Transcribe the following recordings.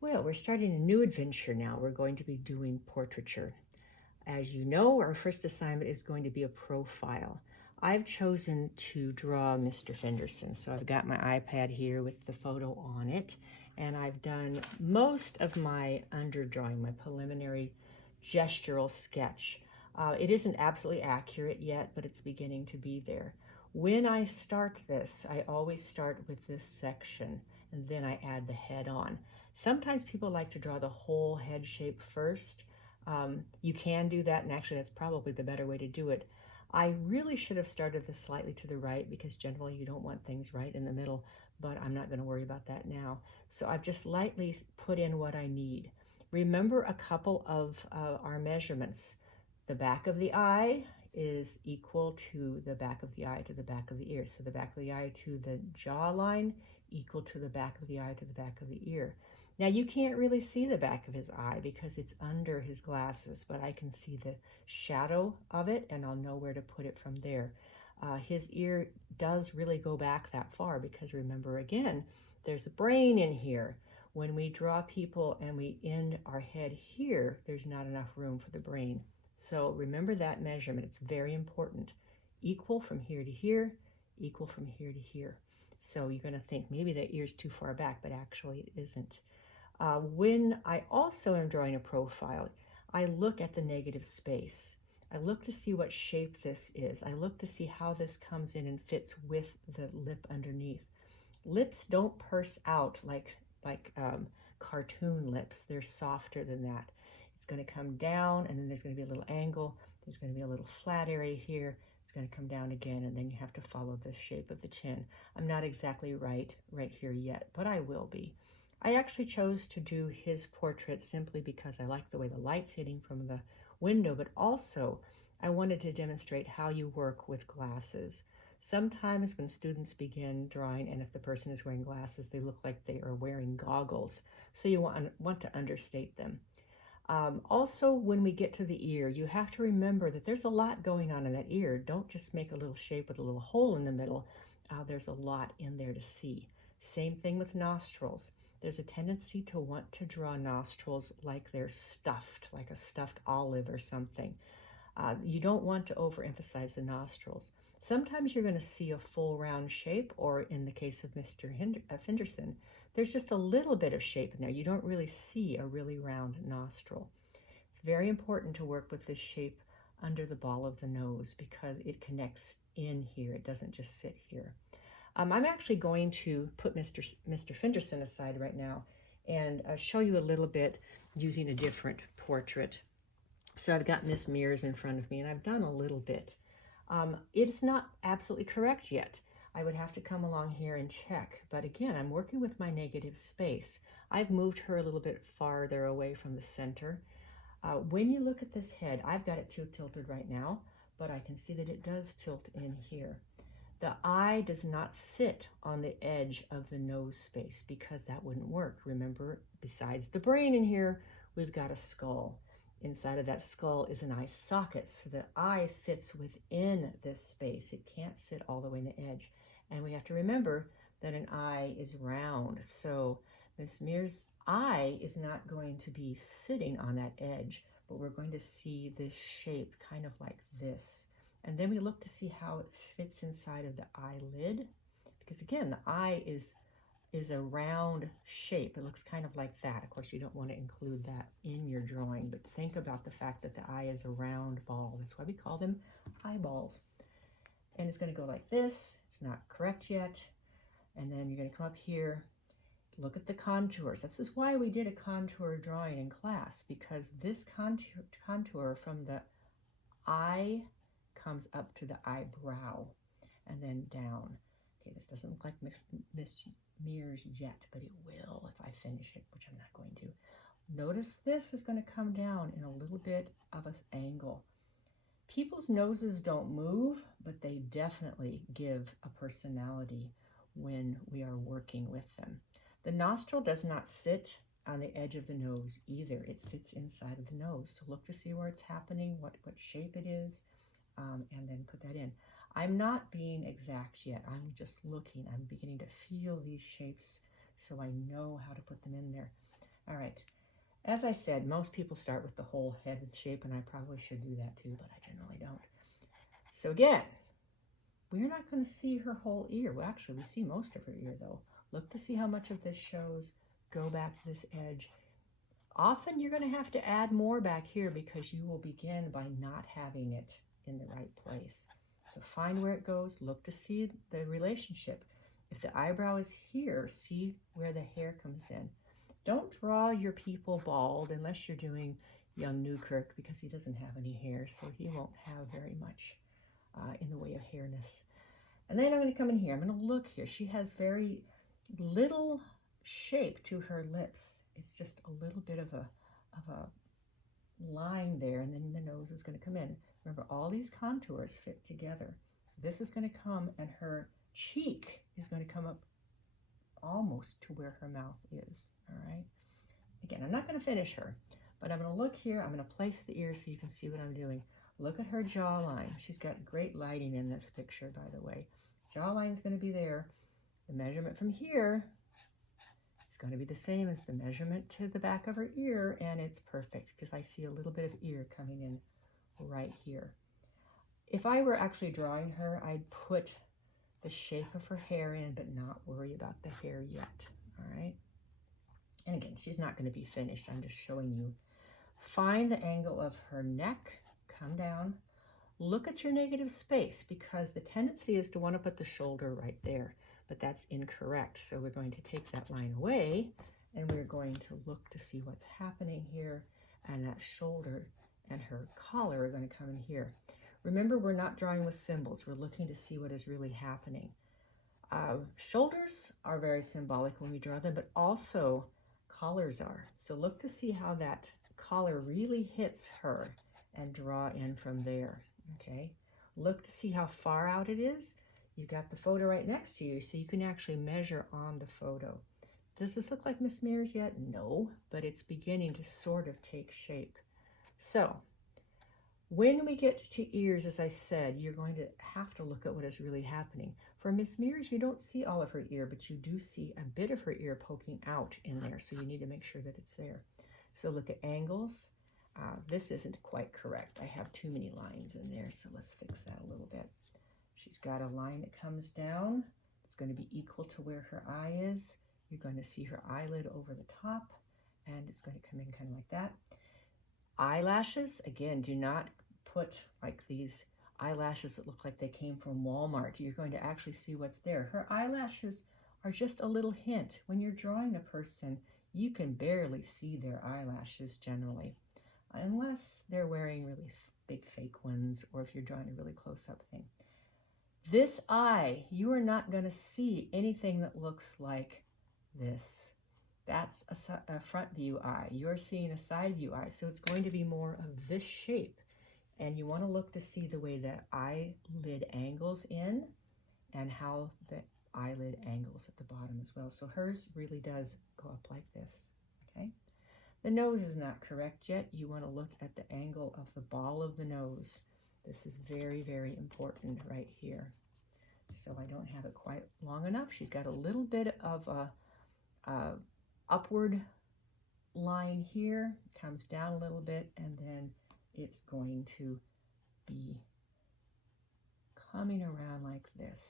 Well, we're starting a new adventure now. We're going to be doing portraiture. As you know, our first assignment is going to be a profile. I've chosen to draw Mr. Fenderson, so I've got my iPad here with the photo on it, and I've done most of my underdrawing, my preliminary gestural sketch. It isn't absolutely accurate yet, but it's beginning to be there. When I start this, I always start with this section, and then I add the head on. Sometimes people like to draw the whole head shape first. You can do that, and actually that's probably the better way to do it. I really should have started this slightly to the right because generally you don't want things right in the middle, but I'm not going to worry about that now. So I've just lightly put in what I need. Remember a couple of our measurements. The back of the eye is equal to the back of the eye to the back of the ear. So the back of the eye to the jawline equal to the back of the eye to the back of the ear. Now you can't really see the back of his eye because it's under his glasses, but I can see the shadow of it and I'll know where to put it from there. His ear does really go back that far because remember again, there's a brain in here. When we draw people and we end our head here, there's not enough room for the brain. So remember that measurement, it's very important. Equal from here to here, equal from here to here. So you're gonna think maybe that ear's too far back, but actually it isn't. When I also am drawing a profile, I look at the negative space. I look to see what shape this is. I look to see how this comes in and fits with the lip underneath. Lips don't purse out like cartoon lips. They're softer than that. It's going to come down and then there's going to be a little angle. There's going to be a little flat area here. It's going to come down again and then you have to follow the shape of the chin. I'm not exactly right here yet, but I will be. I actually chose to do his portrait simply because I like the way the light's hitting from the window, but also I wanted to demonstrate how you work with glasses. Sometimes when students begin drawing and if the person is wearing glasses, they look like they are wearing goggles. So you want to understate them. Also, when we get to the ear, you have to remember that there's a lot going on in that ear. Don't just make a little shape with a little hole in the middle. There's a lot in there to see. Same thing with nostrils. There's a tendency to want to draw nostrils like they're stuffed, like a stuffed olive or something. You don't want to overemphasize the nostrils. Sometimes you're going to see a full round shape, or in the case of Mr. Fenderson, there's just a little bit of shape in there. You don't really see a really round nostril. It's very important to work with this shape under the ball of the nose because it connects in here. It doesn't just sit here. I'm actually going to put Mr. Fenderson aside right now and show you a little bit using a different portrait. So I've got Miss Mears in front of me and I've done a little bit. It's not absolutely correct yet. I would have to come along here and check. But again, I'm working with my negative space. I've moved her a little bit farther away from the center. When you look at this head, I've got it too tilted right now, but I can see that it does tilt in here. The eye does not sit on the edge of the nose space because that wouldn't work. Remember, besides the brain in here, we've got a skull. Inside of that skull is an eye socket, so the eye sits within this space. It can't sit all the way in the edge. And we have to remember that an eye is round, so Miss Mears' eye is not going to be sitting on that edge, but we're going to see this shape kind of like this. And then we look to see how it fits inside of the eyelid, because again, the eye is a round shape. It looks kind of like that. Of course, you don't want to include that in your drawing, but think about the fact that the eye is a round ball. That's why we call them eyeballs. And it's going to go like this. It's not correct yet. And then you're going to come up here, look at the contours. This is why we did a contour drawing in class, because this contour from the eye comes up to the eyebrow and then down. Okay, this doesn't look like Miss Mears yet, but it will if I finish it, which I'm not going to. Notice this is going to come down in a little bit of an angle. People's noses don't move, but they definitely give a personality when we are working with them. The nostril does not sit on the edge of the nose either. It sits inside of the nose. So look to see where it's happening, what shape it is, and then put that in. I'm not being exact yet. I'm just looking. I'm beginning to feel these shapes so I know how to put them in there. All right. As I said, most people start with the whole head shape, and I probably should do that too, but I generally don't. So again, we're not going to see her whole ear. Well, actually, we see most of her ear, though. Look to see how much of this shows. Go back to this edge. Often you're going to have to add more back here because you will begin by not having it in the right place. So find where it goes. Look to see the relationship. If the eyebrow is here, see where the hair comes in. Don't draw your people bald unless you're doing young Newkirk, because he doesn't have any hair, so he won't have very much in the way of hairness. And then I'm going to come in here. I'm going to look here. She has very little shape to her lips. It's just a little bit of a line there, and then the nose is going to come in. Remember, all these contours fit together. So this is going to come, and her cheek is going to come up almost to where her mouth is. All right. Again, I'm not going to finish her, but I'm going to look here. I'm going to place the ear so you can see what I'm doing. Look at her jawline. She's got great lighting in this picture, by the way. Jawline is going to be there. The measurement from here is going to be the same as the measurement to the back of her ear, and it's perfect because I see a little bit of ear coming in right here. If I were actually drawing her, I'd put the shape of her hair in, but not worry about the hair yet. All right. And again, she's not going to be finished. I'm just showing you. Find the angle of her neck. Come down. Look at your negative space, because the tendency is to want to put the shoulder right there, but that's incorrect. So we're going to take that line away, and we're going to look to see what's happening here, and that shoulder and her collar are going to come in here. Remember, we're not drawing with symbols. We're looking to see what is really happening. Shoulders are very symbolic when we draw them, but also collars are. So look to see how that collar really hits her and draw in from there. Okay, look to see how far out it is. You've got the photo right next to you, so you can actually measure on the photo. Does this look like Miss Mears yet? No, but it's beginning to sort of take shape. So when we get to ears, as I said, you're going to have to look at what is really happening. For Miss Mears, you don't see all of her ear, but you do see a bit of her ear poking out in there, so you need to make sure that it's there. So look at angles. This isn't quite correct. I have too many lines in there, so let's fix that a little bit. She's got a line that comes down. It's going to be equal to where her eye is. You're going to see her eyelid over the top, and it's going to come in kind of like that. Eyelashes, again, do not put like these eyelashes that look like they came from Walmart. You're going to actually see what's there. Her eyelashes are just a little hint. When you're drawing a person, you can barely see their eyelashes generally, unless they're wearing really big fake ones, or if you're drawing a really close-up thing. This eye, you are not going to see anything that looks like this. That's a front view eye. You're seeing a side view eye, so it's going to be more of this shape. And you want to look to see the way the eyelid angles in and how the eyelid angles at the bottom as well. So hers really does go up like this, okay? The nose is not correct yet. You want to look at the angle of the ball of the nose. This is very, very important right here. So I don't have it quite long enough. She's got a little bit of a upward line here, comes down a little bit, and then it's going to be coming around like this,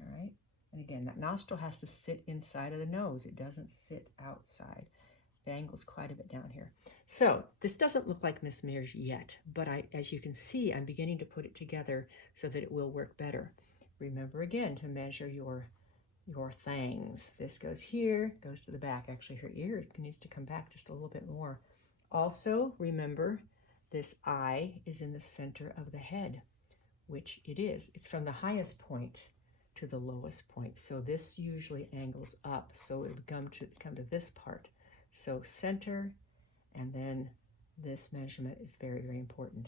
all right? And again, that nostril has to sit inside of the nose. It doesn't sit outside. It angles quite a bit down here. So this doesn't look like Miss Mears yet, but as you can see, I'm beginning to put it together so that it will work better. Remember again to measure your things. This goes here, goes to the back. Actually, her ear needs to come back just a little bit more. Also, remember, this eye is in the center of the head, which it is. It's from the highest point to the lowest point. So this usually angles up, so it would come to this part. So center, and then this measurement is very, very important.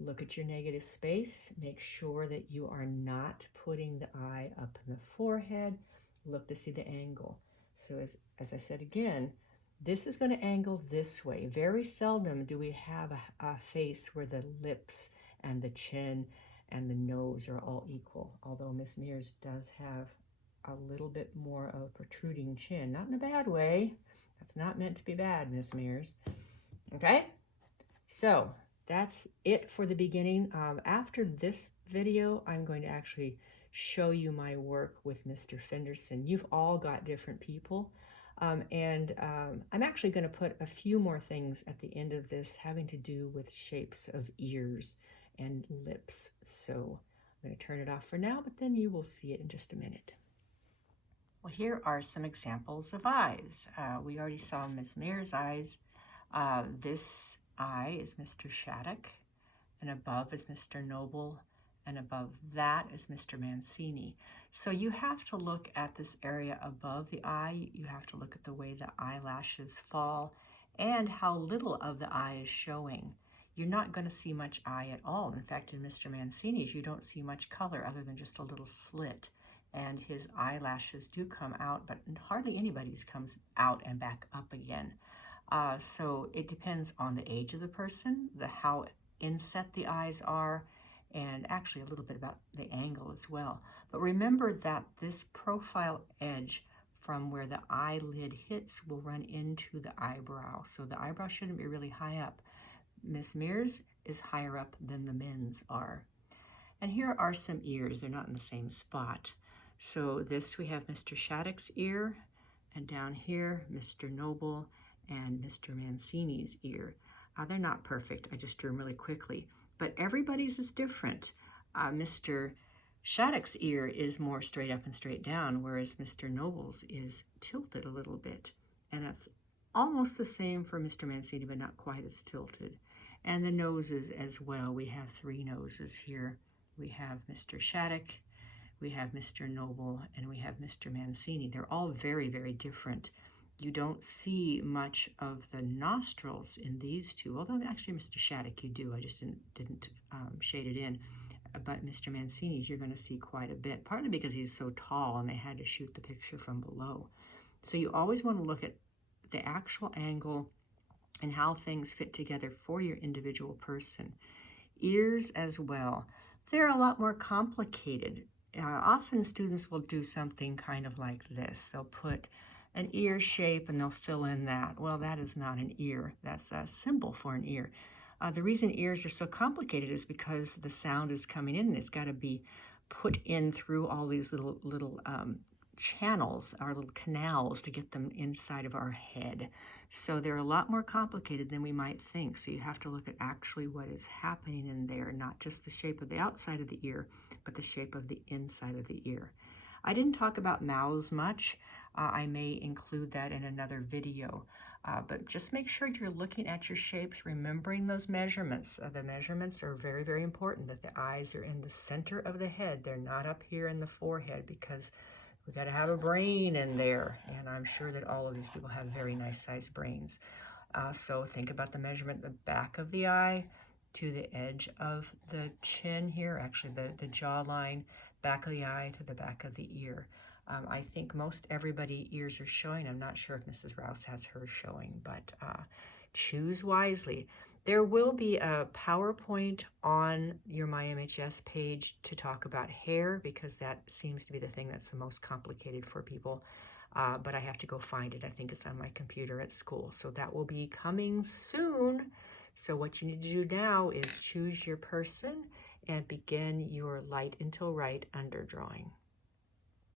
Look at your negative space. Make sure that you are not putting the eye up in the forehead. Look to see the angle. So as I said again, this is going to angle this way. Very seldom do we have a face where the lips and the chin and the nose are all equal, although Miss Mears does have a little bit more of a protruding chin. Not in a bad way. That's not meant to be bad, Miss Mears. Okay, so that's it for the beginning. After this video, I'm going to actually show you my work with Mr. Fenderson. You've all got different people. I'm actually going to put a few more things at the end of this having to do with shapes of ears and lips. So I'm going to turn it off for now, but then you will see it in just a minute. Well, here are some examples of eyes. We already saw Ms. Mears' eyes. This eye is Mr. Shattuck, and above is Mr. Noble, and above that is Mr. Mancini. So you have to look at this area above the eye. You have to look at the way the eyelashes fall and how little of the eye is showing. You're not going to see much eye at all. In fact, in Mr. Mancini's, you don't see much color other than just a little slit. And his eyelashes do come out, but hardly anybody's comes out and back up again. So it depends on the age of the person, how inset the eyes are, and actually a little bit about the angle as well. But remember that this profile edge from where the eyelid hits will run into the eyebrow. So the eyebrow shouldn't be really high up. Miss Mears is higher up than the men's are. And here are some ears. They're not in the same spot. So this, we have Mr. Shattuck's ear, and down here, Mr. Noble and Mr. Mancini's ear. They're not perfect. I just drew them really quickly. But everybody's is different. Mr. Shattuck's ear is more straight up and straight down, whereas Mr. Noble's is tilted a little bit. And that's almost the same for Mr. Mancini, but not quite as tilted. And the noses as well. We have 3 noses here. We have Mr. Shattuck, we have Mr. Noble, and we have Mr. Mancini. They're all very, very different. You don't see much of the nostrils in these two, although actually Mr. Shattuck you do. I just didn't shade it in. But Mr. Mancini's you're going to see quite a bit, partly because he's so tall and they had to shoot the picture from below. So you always want to look at the actual angle and how things fit together for your individual person. Ears as well. They're a lot more complicated. Often students will do something kind of like this. They'll put an ear shape and they'll fill in that. Well, that is not an ear. That's a symbol for an ear. The reason ears are so complicated is because the sound is coming in and it's got to be put in through all these little channels, our little canals, to get them inside of our head. So they're a lot more complicated than we might think. So you have to look at actually what is happening in there, not just the shape of the outside of the ear, but the shape of the inside of the ear. I didn't talk about mouths much. I may include that in another video. But just make sure you're looking at your shapes, remembering those measurements. The measurements are very, very important, that the eyes are in the center of the head. They're not up here in the forehead, because we've got to have a brain in there. And I'm sure that all of these people have very nice sized brains. So think about the measurement, the back of the eye to the edge of the chin here, actually the jawline, back of the eye to the back of the ear. I think most everybody ears are showing. I'm not sure if Mrs. Rouse has hers showing, but choose wisely. There will be a PowerPoint on your MyMHS page to talk about hair, because that seems to be the thing that's the most complicated for people. But I have to go find it. I think it's on my computer at school. So that will be coming soon. So what you need to do now is choose your person and begin your light until right underdrawing.